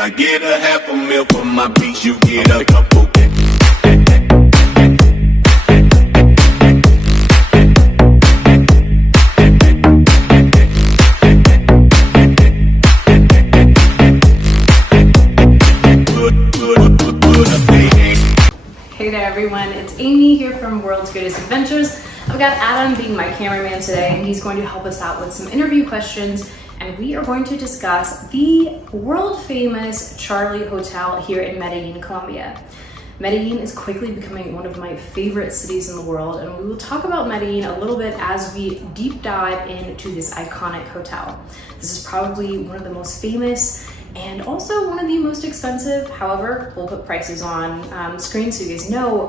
I get a half a meal for my beats, you get a couple. Hey there everyone, it's Amy here from World's Greatest Adventures. I've got Adam being my cameraman today, and he's going to help us out with some interview questions, and we are going to discuss the world famous Charlee Hotel here in Medellin, Colombia. Medellin is quickly becoming one of my favorite cities in the world, and we will talk about Medellin a little bit as we deep dive into this iconic hotel. This is probably one of the most famous and also one of the most expensive. However, we'll put prices on screen so you guys know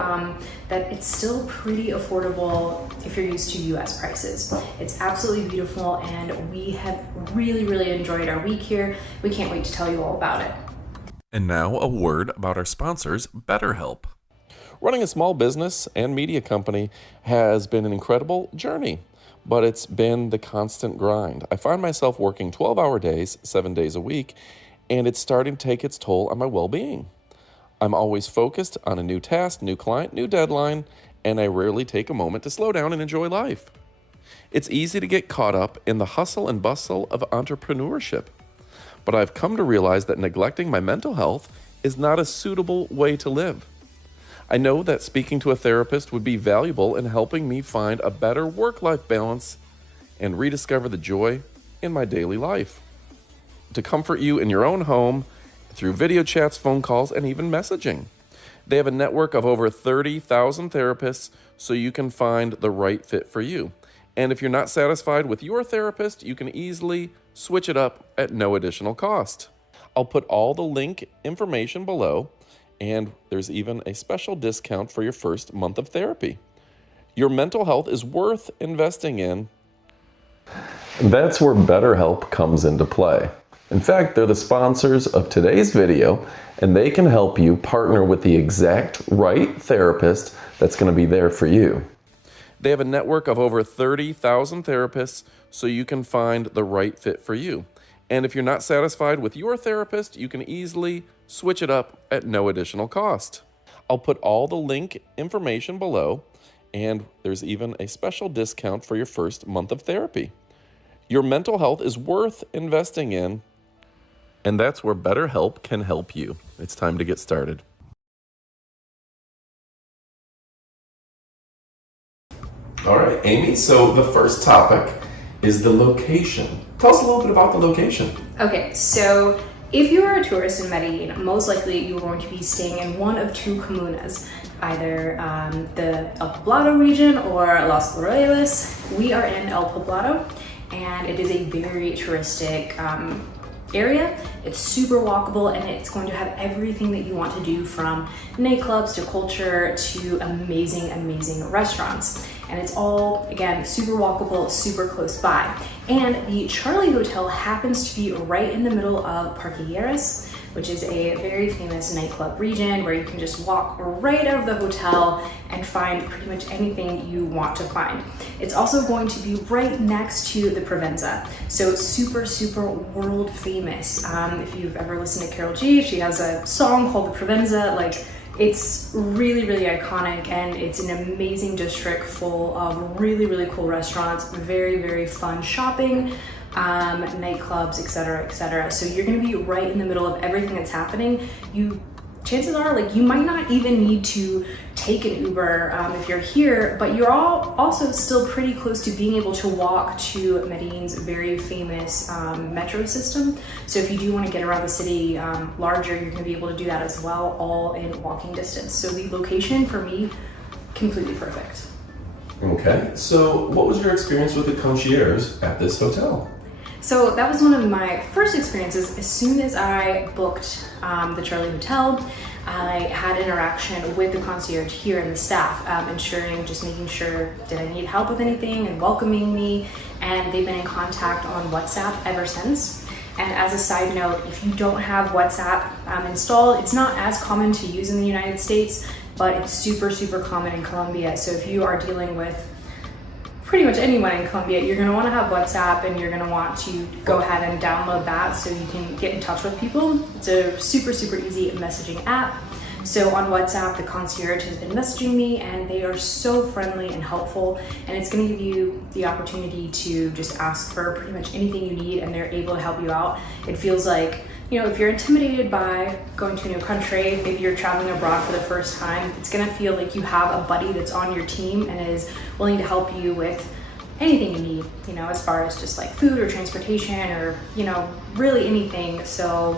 that it's still pretty affordable if you're used to US prices. It's absolutely beautiful, and we have really enjoyed our week here. We can't wait to tell you all about it. And now a word about our sponsors, BetterHelp. Running a small business and media company has been an incredible journey, but it's been the constant grind. I find myself working 12-hour days, 7 days a week, and it's starting to take its toll on my well-being. I'm always focused on a new task, new client, new deadline, and I rarely take a moment to slow down and enjoy life. It's easy to get caught up in the hustle and bustle of entrepreneurship, but I've come to realize that neglecting my mental health is not a suitable way to live. I know that speaking to a therapist would be valuable in helping me find a better work-life balance and rediscover the joy in my daily life. To comfort you in your own home through video chats, phone calls, and even messaging. They have a network of over 30,000 therapists, so you can find the right fit for you. And if you're not satisfied with your therapist, you can easily switch it up at no additional cost. I'll put all the link information below, and there's even a special discount for your first month of therapy. Your mental health is worth investing in. That's where BetterHelp comes into play. In fact, they're the sponsors of today's video, and they can help you partner with the exact right therapist that's going to be there for you. They have a network of over 30,000 therapists, so you can find the right fit for you. And if you're not satisfied with your therapist, you can easily switch it up at no additional cost. I'll put all the link information below, and there's even a special discount for your first month of therapy. Your mental health is worth investing in, and that's where BetterHelp can help you. It's time to get started. All right, Amy, so the first topic is the location. Tell us a little bit about the location. Okay, so if you are a tourist in Medellin, most likely you're going to be staying in one of two comunas, either the El Poblado region or Los Laureles. We are in El Poblado, and it is a very touristic area. It's super walkable, and it's going to have everything that you want to do, from nightclubs to culture to amazing restaurants. And it's all, again, super walkable, super close by. And the Charlee Hotel happens to be right in the middle of Parque Lleras, which is a very famous nightclub region where you can just walk right out of the hotel and find pretty much anything you want to find. It's also going to be right next to the Provenza, so super world famous. If you've ever listened to Carol G, she has a song called the Provenza. Like, it's really iconic, and it's an amazing district full of really cool restaurants, very fun shopping, nightclubs, etc. So you're going to be right in the middle of everything that's happening. Chances are, like, you might not even need to take an Uber if you're here, but you're all also still pretty close to being able to walk to Medellin's very famous metro system. So if you do want to get around the city larger, you're going to be able to do that as well, all in walking distance. So the location, for me, completely perfect. Okay, so what was your experience with the concierge at this hotel? So that was one of my first experiences. As soon as I booked the Charlee Hotel, I had interaction with the concierge here and the staff, making sure did I need help with anything and welcoming me, and they've been in contact on WhatsApp ever since. And as a side note, if you don't have WhatsApp installed, it's not as common to use in the United States, but it's super common in Colombia. So if you are dealing with pretty much anyone in Colombia, you're going to want to have WhatsApp, and you're going to want to go ahead and download that so you can get in touch with people. It's a super, super easy messaging app. So on WhatsApp, the concierge has been messaging me, and they are so friendly and helpful, and it's going to give you the opportunity to just ask for pretty much anything you need, and they're able to help you out. It feels like, you know, if you're intimidated by going to a new country, maybe you're traveling abroad for the first time, it's going to feel like you have a buddy that's on your team and is willing to help you with anything you need, you know, as far as just like food or transportation or, you know, really anything. So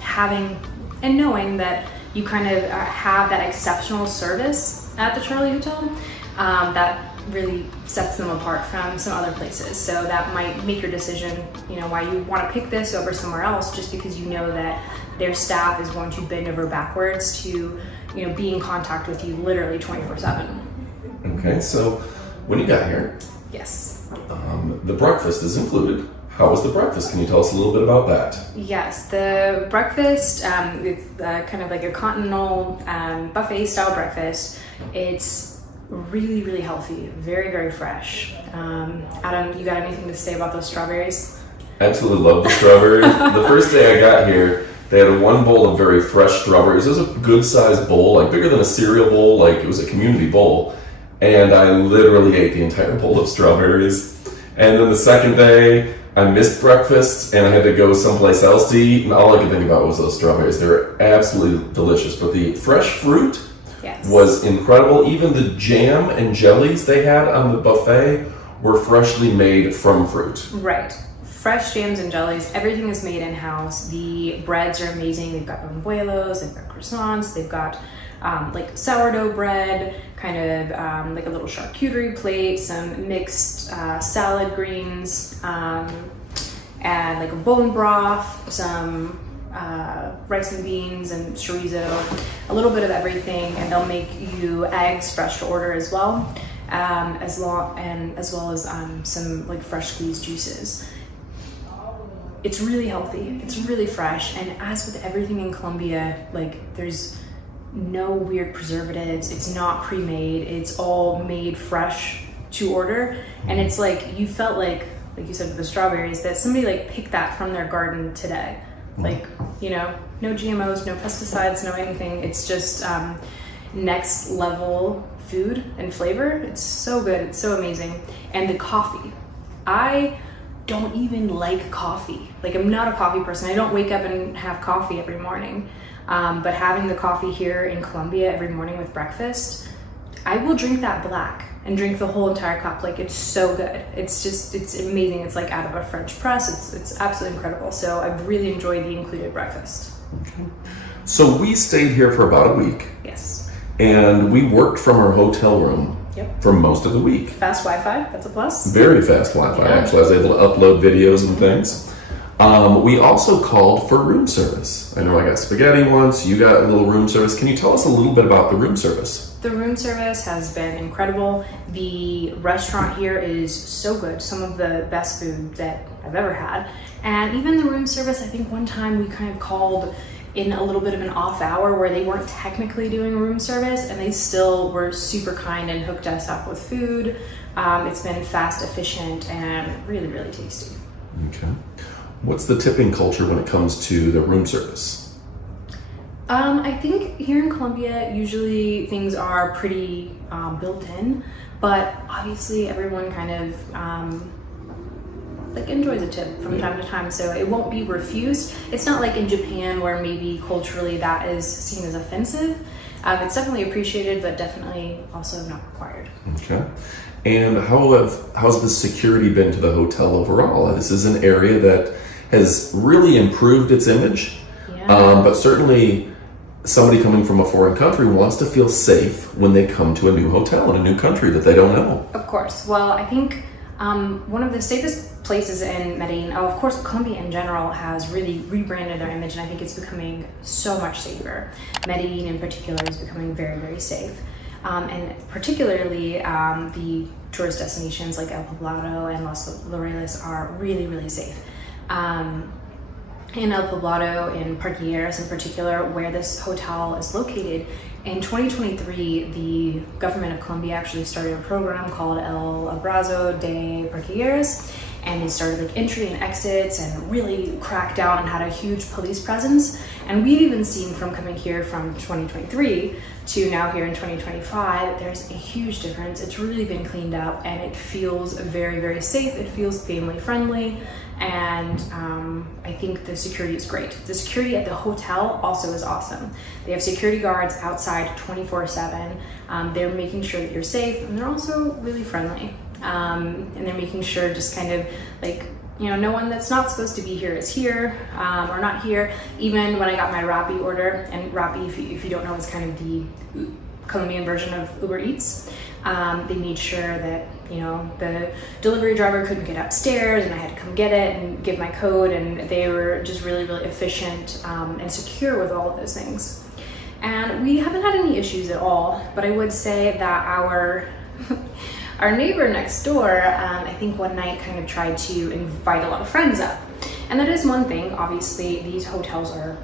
having and knowing that you kind of have that exceptional service at the Charlee Hotel, that really sets them apart from some other places. So that might make your decision, you know, why you want to pick this over somewhere else, just because you know that their staff is going to bend over backwards to, you know, be in contact with you literally 24/7. Okay, so when you got here, Yes. The breakfast is included. How was the breakfast? Can you tell us a little bit about that? Yes, the breakfast, it's kind of like a continental buffet style breakfast. It's really, really healthy, very, very fresh. Adam, you got anything to say about those strawberries? Absolutely love the strawberries. The first day I got here, they had one bowl of very fresh strawberries. It was a good sized bowl, like bigger than a cereal bowl, like it was a community bowl. And I literally ate the entire bowl of strawberries. And then the second day, I missed breakfast and I had to go someplace else to eat, and all I could think about was those strawberries. They were absolutely delicious, but the fresh fruit was incredible. Even the jam and jellies they had on the buffet were freshly made from fruit. Right. Fresh jams and jellies. Everything is made in-house. The breads are amazing. They've got buñuelos, they've got croissants, they've got like sourdough bread, kind of like a little charcuterie plate, some mixed salad greens, and like a bone broth, some rice and beans and chorizo, a little bit of everything, and they'll make you eggs fresh to order as well, as well as some like fresh squeezed juices. It's really healthy, it's really fresh, and as with everything in Colombia, like there's no weird preservatives, it's not pre-made, it's all made fresh to order, and it's like you felt like you said with the strawberries, that somebody like picked that from their garden today. Like, you know, no GMOs, no pesticides, no anything. It's just next level food and flavor. It's so good, it's so amazing. And the coffee, I don't even like coffee. Like, I'm not a coffee person. I don't wake up and have coffee every morning. But having the coffee here in Colombia every morning with breakfast, I will drink that black and drink the whole entire cup. Like, it's so good. It's just, it's amazing. It's like out of a French press. It's absolutely incredible. So I've really enjoyed the included breakfast. Okay. So we stayed here for about a week. Yes. And we worked from our hotel room for most of the week. Fast Wi-Fi, that's a plus. Very fast Wi-Fi, actually. I was able to upload videos and things. We also called for room service. I know I got spaghetti once, you got a little room service. Can you tell us a little bit about the room service? The room service has been incredible. The restaurant here is so good. Some of the best food that I've ever had. And even the room service, I think one time we kind of called in a little bit of an off hour where they weren't technically doing room service, and they still were super kind and hooked us up with food. It's been fast, efficient, and really, really tasty. Okay. What's the tipping culture when it comes to the room service? I think here in Colombia, usually things are pretty built in, but obviously everyone kind of like enjoys a tip from time to time, so it won't be refused. It's not like in Japan where maybe culturally that is seen as offensive. It's definitely appreciated, but definitely also not required. Okay. And how's the security been to the hotel overall? This is an area that has really improved its image, but certainly somebody coming from a foreign country wants to feel safe when they come to a new hotel in a new country that they don't know. Of course. Well, I think one of the safest places in Medellin, of course Colombia in general, has really rebranded their image, and I think it's becoming so much safer. Medellin in particular is becoming very, very safe. And particularly the tourist destinations like El Poblado and Los Laureles are really, really safe. in El Poblado, in Parque Lleras in particular, where this hotel is located. In 2023, the government of Colombia actually started a program called El Abrazo de Parque Lleras, and they started like entry and exits and really cracked down and had a huge police presence. And we've even seen from coming here from 2023 to now here in 2025, there's a huge difference. It's really been cleaned up and it feels very, very safe. It feels family friendly. And I think the security is great. The security at the hotel also is awesome. They have security guards outside 24/7. They're making sure that you're safe, and they're also really friendly. And they're making sure just kind of like, you know, no one that's not supposed to be here is here or not here. Even when I got my Rappi order, and Rappi, if you don't know, is kind of the Colombian version of Uber Eats. They made sure that, you know, the delivery driver couldn't get upstairs and I had to come get it and give my code, and they were just really, really efficient and secure with all of those things. And we haven't had any issues at all, but I would say that our neighbor next door, I think one night kind of tried to invite a lot of friends up. And that is one thing. Obviously, these hotels are,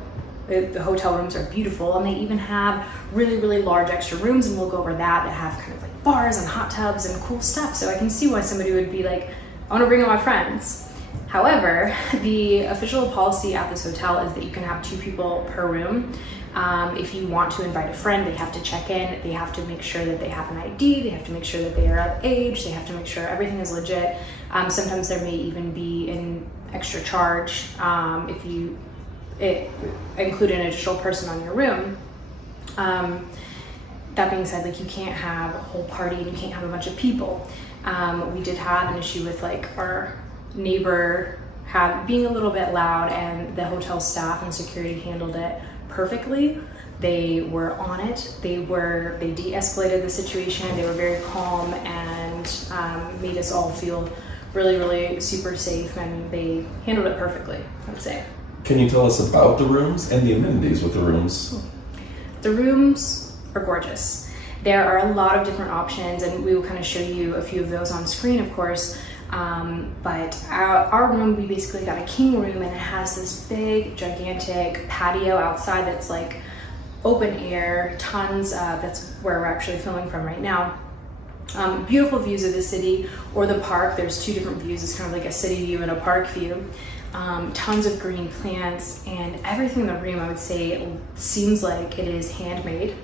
the hotel rooms are beautiful, and they even have really, really large extra rooms, and we'll go over that have kind of like bars and hot tubs and cool stuff. So I can see why somebody would be like, I want to bring all my friends. However, the official policy at this hotel is that you can have 2 people per room. If you want to invite a friend, they have to check in. They have to make sure that they have an ID. They have to make sure that they are of age. They have to make sure everything is legit. Sometimes there may even be an extra charge if you include an additional person on your room. That being said, like, you can't have a whole party and you can't have a bunch of people. We did have an issue with like our neighbor being a little bit loud, and the hotel staff and security handled it perfectly. They were on it. They de-escalated the situation. They were very calm and made us all feel really, really super safe, and they handled it perfectly, I would say. Can you tell us about the rooms and the amenities with the rooms? The rooms are gorgeous. There are a lot of different options, and we will kind of show you a few of those on screen, of course. But our room, we basically got a king room, and it has this big, gigantic patio outside that's like open air, tons of, that's where we're actually filming from right now. Beautiful views of the city or the park. There's 2 different views. It's kind of like a city view and a park view. Tons of green plants, and everything in the room, I would say, seems like it is handmade.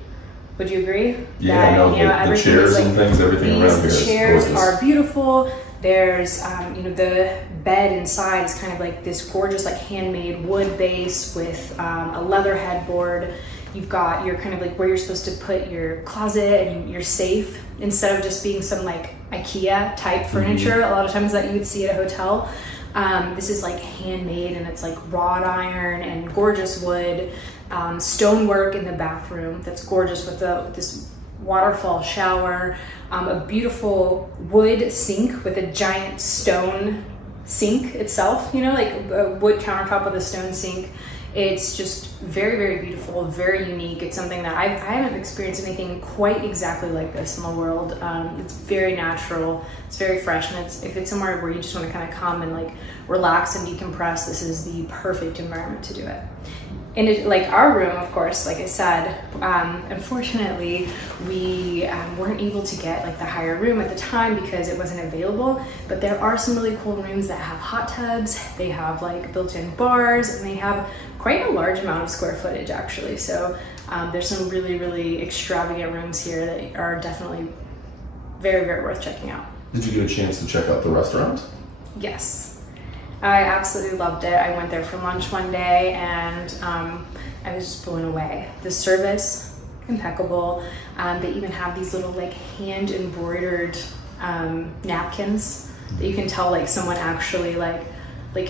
Would you agree? Yeah, the chairs and things, everything around here is gorgeous. These chairs are beautiful. There's, you know, the bed inside is kind of like this gorgeous, like handmade wood base with a leather headboard. You've got your kind of like where you're supposed to put your closet and your safe, instead of just being some like IKEA type furniture a lot of times that you would see at a hotel. This is like handmade, and it's like wrought iron and gorgeous wood, stonework in the bathroom that's gorgeous with this waterfall shower, a beautiful wood sink with a giant stone sink itself, you know, like a wood countertop with a stone sink. It's just very, very beautiful, very unique. It's something that I haven't experienced anything quite exactly like this in the world. It's very natural, it's very fresh, and if it's somewhere where you just want to kind of come and like relax and decompress, this is the perfect environment to do it. And like our room, of course, like I said, unfortunately, we weren't able to get like the higher room at the time because it wasn't available. But there are some really cool rooms that have hot tubs. They have like built-in bars, and they have quite a large amount of square footage actually. So there's some really, really extravagant rooms here that are definitely very, very worth checking out. Did you get a chance to check out the restaurant? Yes. I absolutely loved it. I went there for lunch one day, and I was just blown away. The service, impeccable. They even have these little like hand embroidered napkins that you can tell like someone actually like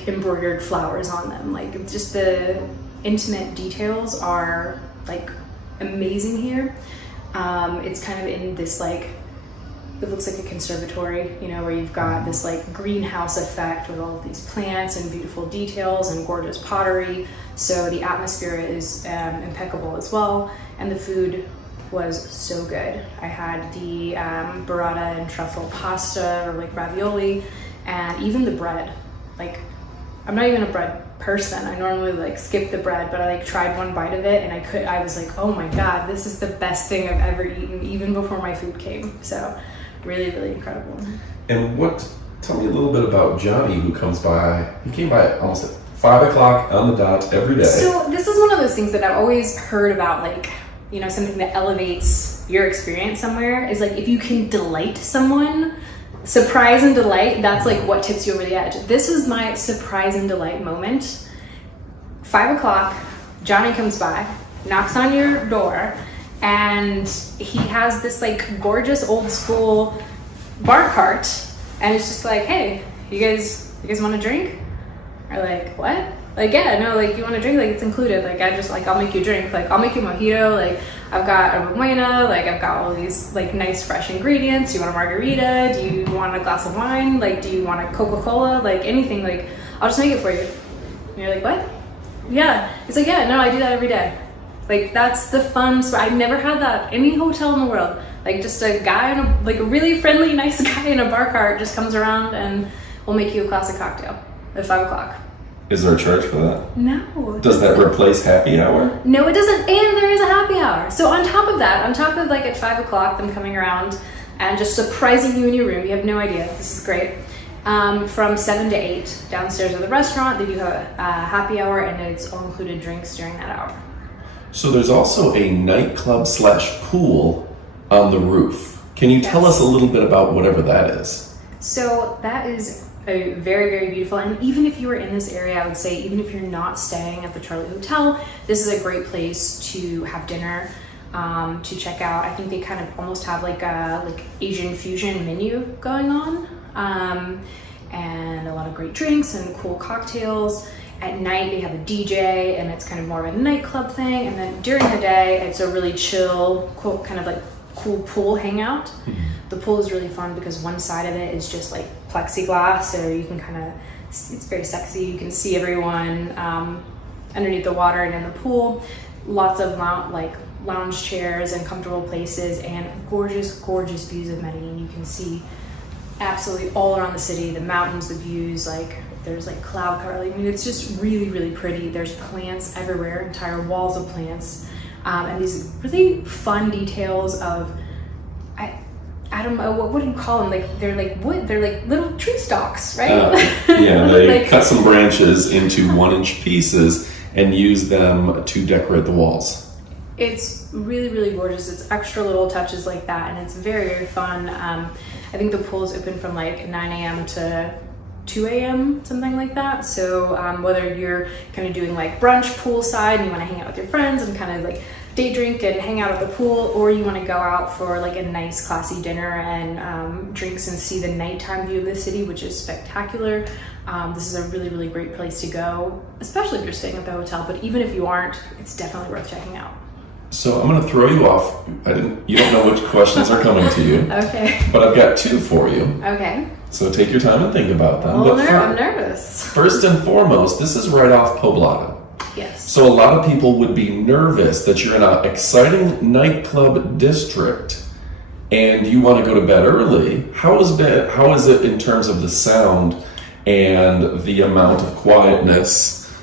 embroidered flowers on them. Like, just the intimate details are like amazing here. It's kind of in this like, it looks like a conservatory, you know, where you've got this like greenhouse effect with all of these plants and beautiful details and gorgeous pottery. So the atmosphere is impeccable as well, and the food was so good. I had the burrata and truffle pasta, or like ravioli, and even the bread. Like, I'm not even a bread person. I normally like skip the bread, but I like tried one bite of it and I was like, oh my God, this is the best thing I've ever eaten, even before my food came. So really, really incredible. And tell me a little bit about Johnny, who comes by. He came by almost at 5 o'clock on the dot every day. So this is one of those things that I've always heard about, like, you know, something that elevates your experience somewhere is like, if you can delight someone, surprise and delight, that's like what tips you over the edge. This was my surprise and delight moment. 5 o'clock, Johnny comes by, knocks on your door, and he has this like gorgeous old school bar cart, and it's just like, hey, you guys want a drink? Or like, what? Like, yeah, no, like, you want a drink? Like, it's included. Like, I'll make you a drink. Like, I'll make you a mojito. Like, I've got a buena. Like, I've got all these, like, nice, fresh ingredients. Do you want a margarita? Do you want a glass of wine? Like, do you want a Coca-Cola? Like, anything. Like, I'll just make it for you. And you're like, what? Yeah. It's like, yeah, no, I do that every day. Like, that's the fun. So I've never had that any hotel in the world. Like, just a guy a really friendly, nice guy in a bar cart just comes around and will make you a classic cocktail at 5 o'clock. Is there a charge for that? No. Does that replace happy hour? No, it doesn't. And there is a happy hour. So on top of like at 5 o'clock, them coming around and just surprising you in your room. You have no idea. This is great. From 7 to 8 downstairs at the restaurant, they do have a happy hour, and it's all included drinks during that hour. So there's also a nightclub / pool on the roof. Can you tell us a little bit about whatever that is? So that is a very, very beautiful, and even if you were in this area, I would say, even if you're not staying at the Charlee Hotel, this is a great place to have dinner, to check out. I think they kind of almost have like a Asian fusion menu going on, and a lot of great drinks and cool cocktails. At night they have a DJ, and it's kind of more of a nightclub thing, and then during the day it's a really chill, cool, kind of like cool pool hangout. Mm-hmm. The pool is really fun because one side of it is just like plexiglass, so you can it's very sexy. You can see everyone underneath the water and in the pool. Lots of lounge chairs and comfortable places, and gorgeous, gorgeous views of Medellin. You can see absolutely all around the city, the mountains, the views, like there's like cloud cover. I mean, it's just really, really pretty. There's plants everywhere, entire walls of plants. And these really fun details of, I don't know, what do you call them? Like, they're like wood, they're like little tree stalks, right? Yeah, they cut some branches into 1-inch pieces and use them to decorate the walls. It's really, really gorgeous. It's extra little touches like that, and it's very, very fun. I think the pool is open from like 9 a.m. to 2 a.m., something like that. So whether you're kind of doing like brunch poolside and you want to hang out with your friends and kind of like day drink and hang out at the pool, or you want to go out for like a nice classy dinner and drinks and see the nighttime view of the city, which is spectacular, this is a really, really great place to go, especially if you're staying at the hotel. But even if you aren't, it's definitely worth checking out. So I'm going to throw you off. You don't know which questions are coming to you. Okay. But I've got 2 for you. Okay. So take your time and think about them. Well, I'm nervous. First and foremost, this is right off Poblado. Yes. So a lot of people would be nervous that you're in an exciting nightclub district and you want to go to bed early. How is it in terms of the sound and the amount of quietness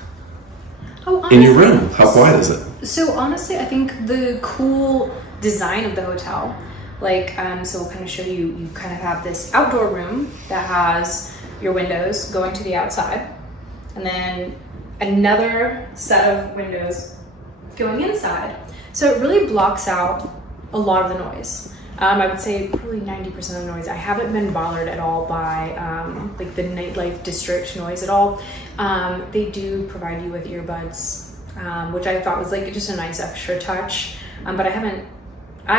in your room? How quiet is it? So honestly, I think the cool design of the hotel, like, so we'll kind of show you, you kind of have this outdoor room that has your windows going to the outside, and then another set of windows going inside. So it really blocks out a lot of the noise. I would say probably 90% of the noise. I haven't been bothered at all by like the nightlife district noise at all. They do provide you with earbuds, which I thought was like just a nice extra touch. But I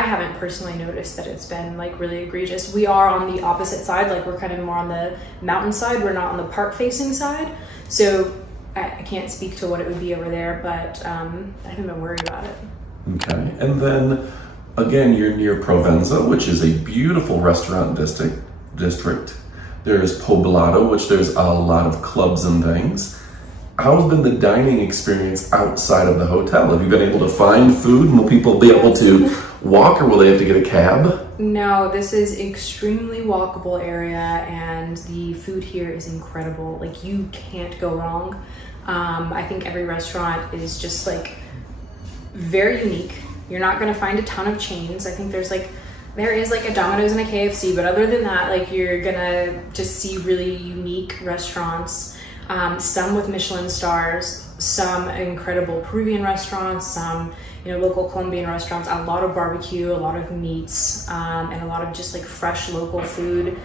haven't personally noticed that it's been like really egregious. We are on the opposite side, like we're kind of more on the mountain side. We're not on the park facing side. So I can't speak to what it would be over there, but I haven't been worried about it. Okay, and then again, you're near Provenza, which is a beautiful restaurant district. There's Poblado, which there's a lot of clubs and things. How's been the dining experience outside of the hotel? Have you been able to find food? Will people be able to walk, or will they have to get a cab? No, this is extremely walkable area, and the food here is incredible. Like, you can't go wrong. I think every restaurant is just like very unique. You're not going to find a ton of chains. I think there is like a Domino's and a KFC, but other than that, like you're gonna just see really unique restaurants, some with Michelin stars, some incredible Peruvian restaurants, some local Colombian restaurants, a lot of barbecue, a lot of meats, and a lot of just like fresh local food.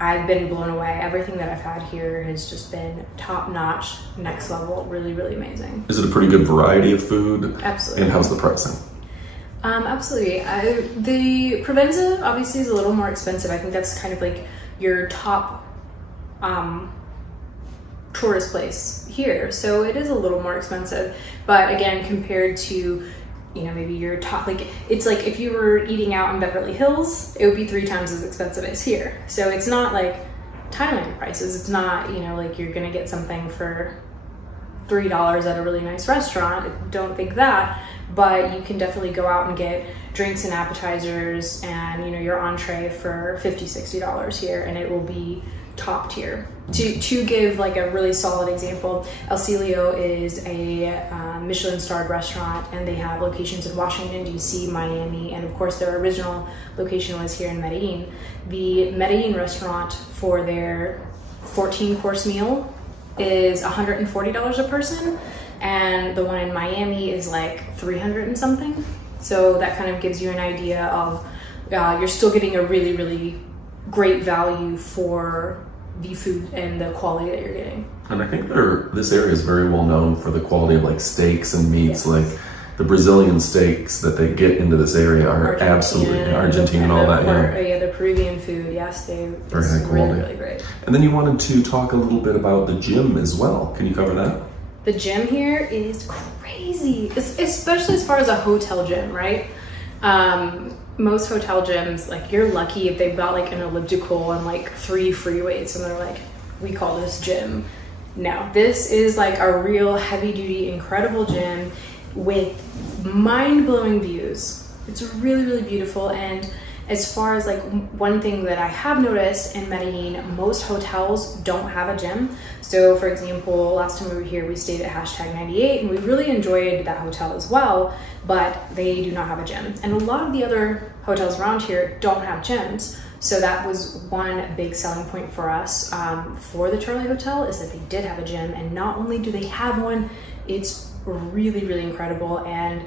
I've been blown away. Everything that I've had here has just been top notch, next level, really, really amazing. Is it a pretty good variety of food? Absolutely. And how's the pricing? Absolutely. The Provenza obviously is a little more expensive. I think that's kind of like your top tourist place here. So it is a little more expensive. But again, compared to maybe your top, like it's like if you were eating out in Beverly Hills, it would be 3 times as expensive as here. So it's not like Thailand prices. It's not, like you're gonna get something for $3 at a really nice restaurant. Don't think that, but you can definitely go out and get drinks and appetizers and your entree for $50-$60 here, and it will be top tier. To give like a really solid example, El Celio is a Michelin starred restaurant, and they have locations in Washington DC, Miami, and of course their original location was here in Medellin. The Medellin restaurant, for their 14-course meal, is $140 a person, and the one in Miami is like 300 and something. So that kind of gives you an idea of you're still getting a really, really great value for the food and the quality that you're getting. And I think this area is very well known for the quality of like steaks and meats. Yes. Like the Brazilian steaks that they get into this area are absolutely Argentina and all that. Yeah, the Peruvian food. Yes, very high quality. Really, really great. And then you wanted to talk a little bit about the gym as well. Can you cover that? The gym here is crazy, especially as far as a hotel gym, right? Most hotel gyms, like you're lucky if they've got like an elliptical and like 3 free weights and they're like, we call this gym. No, this is like a real heavy duty, incredible gym with mind-blowing views. It's really, really beautiful. And as far as like one thing that I have noticed in Medellin, most hotels don't have a gym. So for example, last time we were here, we stayed at #98 and we really enjoyed that hotel as well, but they do not have a gym. And a lot of the other hotels around here don't have gyms. So that was one big selling point for us for the Charlee Hotel, is that they did have a gym. And not only do they have one, it's really, really incredible. And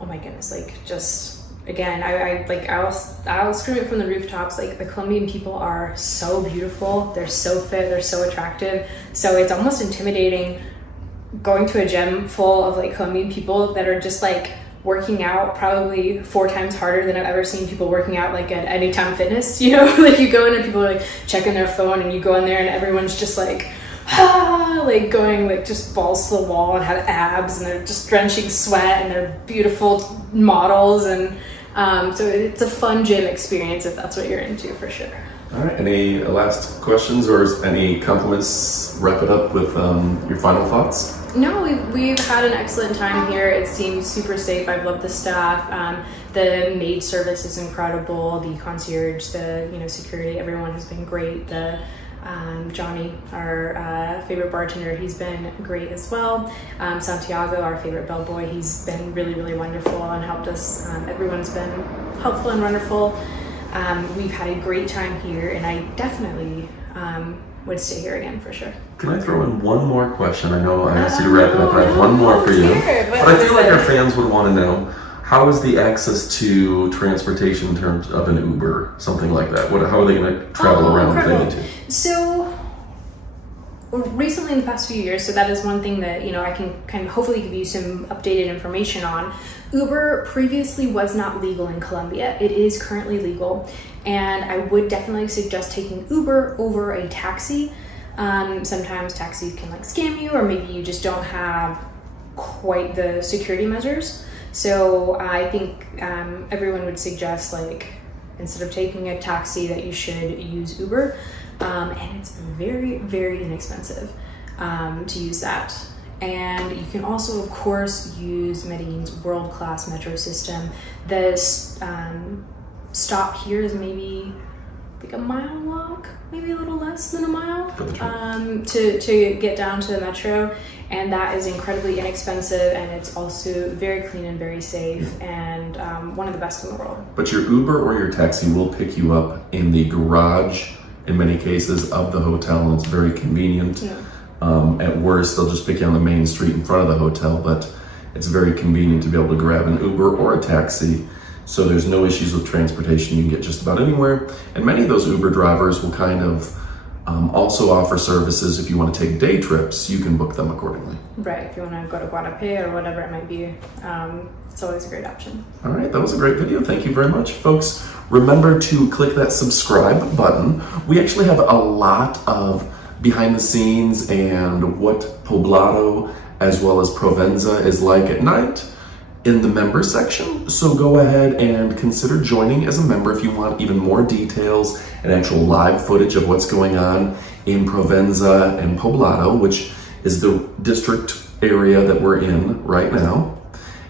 oh my goodness, like just, again, I was screaming from the rooftops, like the Colombian people are so beautiful, they're so fit, they're so attractive. So it's almost intimidating going to a gym full of like Colombian people that are just like working out probably 4 times harder than I've ever seen people working out like at Anytime Fitness, like you go in and people are like checking their phone, and you go in there and everyone's just like, like going like just balls to the wall and have abs, and they're just drenching sweat, and they're beautiful models. And so it's a fun gym experience if that's what you're into, for sure. All right, any last questions or any compliments? Wrap it up with your final thoughts. No, we've had an excellent time here. It seems super safe. I've loved the staff. The maid service is incredible. The concierge, the security, everyone has been great. The Johnny, our favorite bartender, he's been great as well. Santiago, our favorite bellboy, he's been really, really wonderful and helped us. Everyone's been helpful and wonderful. We've had a great time here, and I definitely would stay here again for sure. Can I throw in one more question? I know I asked you to wrap it up, but I have one more for you. But I feel like our fans would want to know, how is the access to transportation in terms of an Uber, something like that? How are they going to travel around if they need to? So recently in the past few years, so that is one thing that I can kind of hopefully give you some updated information on. Uber previously was not legal in Colombia. It is currently legal, and I would definitely suggest taking Uber over a taxi. Sometimes taxis can scam you, or maybe you just don't have quite the security measures. So I think everyone would suggest, instead of taking a taxi, that you should use Uber. And it's very, very inexpensive to use that. And you can also, of course, use Medellin's world-class metro system. The stop here is maybe like a mile walk, maybe a little less than a mile, For the trip. to get down to the metro. And that is incredibly inexpensive, and it's also very clean and very safe, and one of the best in the world. But your Uber or your taxi will pick you up in the garage, in many cases, of the hotel, and it's very convenient. Yeah. At worst, they'll just pick you on the main street in front of the hotel, but it's very convenient to be able to grab an Uber or a taxi. So there's no issues with transportation. You can get just about anywhere. And many of those Uber drivers will kind of also offer services. If you want to take day trips, you can book them accordingly. Right, if you want to go to Guadalupe or whatever it might be, it's always a great option. All right, that was a great video. Thank you very much, folks. Remember to click that subscribe button. We actually have a lot of behind the scenes and what Poblado as well as Provenza is like at night in the member section. So go ahead and consider joining as a member if you want even more details and actual live footage of what's going on in Provenza and Poblado, which is the district area that we're in right now.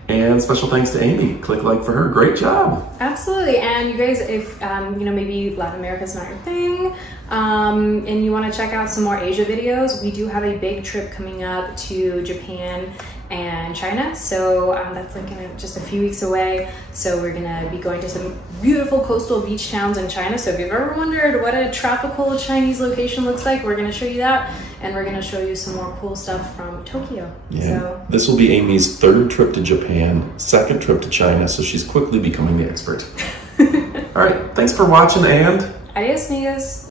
And special thanks to Amy. Click like for her. Great job. Absolutely. And you guys, if maybe Latin America is not your thing, and you want to check out some more Asia videos, we do have a big trip coming up to Japan and China. So that's like in just a few weeks away. So we're gonna be going to some beautiful coastal beach towns in China. So if you've ever wondered what a tropical Chinese location looks like, we're gonna show you that. And we're gonna show you some more cool stuff from Tokyo. Yeah. So This will be Amy's third trip to Japan, second trip to China, so she's quickly becoming the expert. All right, thanks for watching, and adios, amigos.